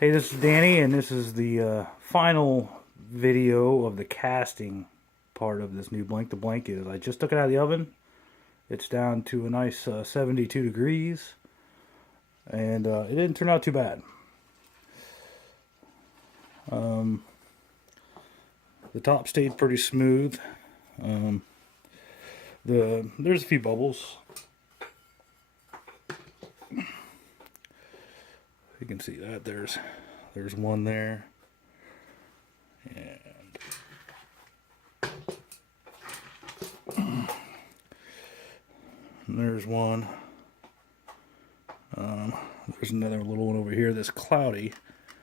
Hey, this is Danny, and this is the final video of the casting part of this new blank. The blank is, I just took it out of the oven. It's down to a nice 72 degrees, and it didn't turn out too bad. The top stayed pretty smooth. There's a few bubbles. You can see that there's one there, and there's one. There's another little one over here that's cloudy.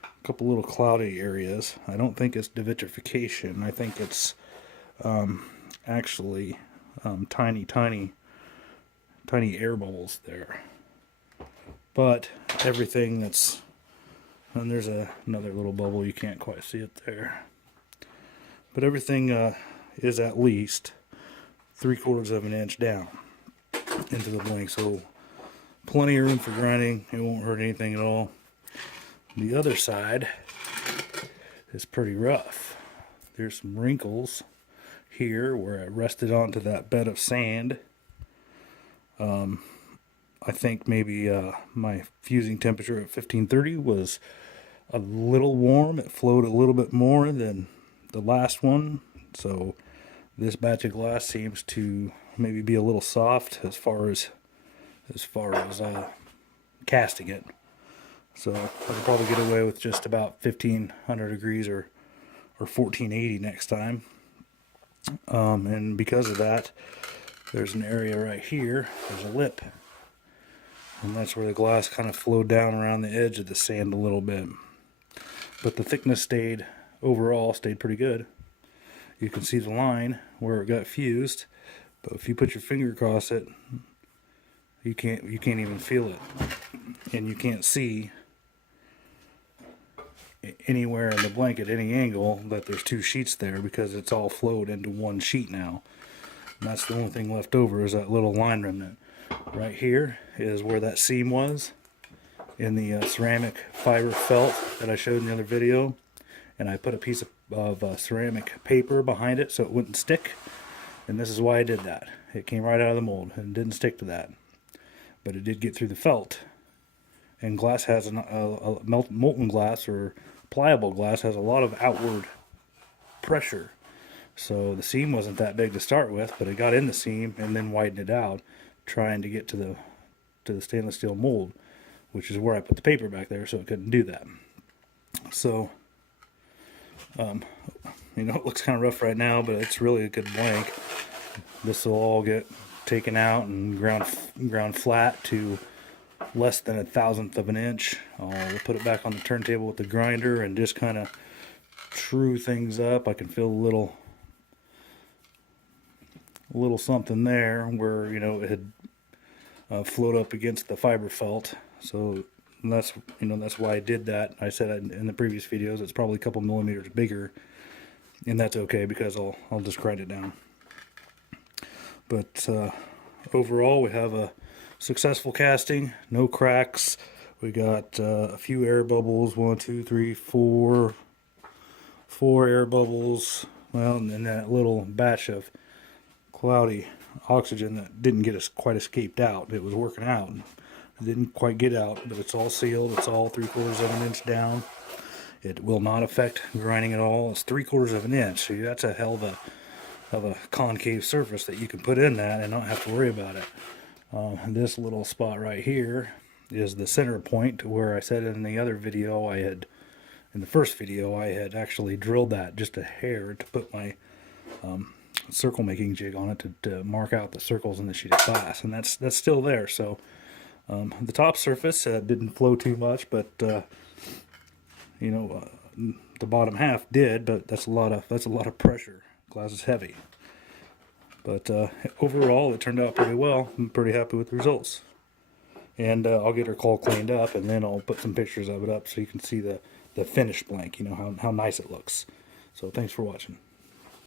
A couple little cloudy areas. I don't think it's devitrification. I think it's actually tiny air bubbles there. But everything that's, and there's another little bubble, you can't quite see it there. But everything is at least 3/4 of an inch down into the blank, so plenty of room for grinding. It won't hurt anything at all. The other side is pretty rough. There's some wrinkles here where it rested onto that bed of sand. I think maybe my fusing temperature at 1530 was a little warm. It flowed a little bit more than the last one, so this batch of glass seems to maybe be a little soft as far as casting it. So I could probably get away with just about 1500 degrees or 1480 next time. And because of that, there's an area right here. There's a lip. And that's where the glass kind of flowed down around the edge of the sand a little bit. But the thickness overall stayed pretty good. You can see the line where it got fused, but if you put your finger across it, you can't even feel it. And you can't see anywhere in the blank at any angle that there's two sheets there, because it's all flowed into one sheet now. And that's the only thing left over, is that little line remnant. Right here is where that seam was in the ceramic fiber felt that I showed in the other video, and I put a piece of ceramic paper behind it so it wouldn't stick, and this is why I did that. It came right out of the mold and didn't stick to that, but it did get through the felt. And glass has molten glass or pliable glass has a lot of outward pressure, so the seam wasn't that big to start with, but it got in the seam and then widened it out, trying to get to the stainless steel mold, which is where I put the paper back there, so it couldn't do that. So it looks kind of rough right now, but it's really a good blank. This will all get taken out and ground flat to less than 1/1000th of an inch. I'll put it back on the turntable with the grinder and just kind of true things up. I can feel a little something there where it had flowed up against the fiber felt. So that's why I did that. I said in the previous videos it's probably a couple millimeters bigger, and that's okay because I'll just grind it down. But overall, we have a successful casting, no cracks. We got a few air bubbles, 1, 2, 3, 4 air bubbles. Well, and then that little batch of cloudy oxygen that didn't get quite escaped out. It was working out. It didn't quite get out, but it's all sealed. It's all 3/4 of an inch down. It will not affect grinding at all. It's 3/4 of an inch, so that's a hell of a concave surface that you can put in that and not have to worry about it. This little spot right here is the center point, where I said in the other video in the first video, I had actually drilled that just a hair to put my circle making jig on it to mark out the circles in the sheet of glass, and that's still there. So the top surface didn't flow too much, but the bottom half did. But that's a lot of pressure. Glass is heavy, but overall it turned out pretty well. I'm pretty happy with the results, and I'll get her call cleaned up, and then I'll put some pictures of it up so you can see the finished blank. How nice it looks. So thanks for watching.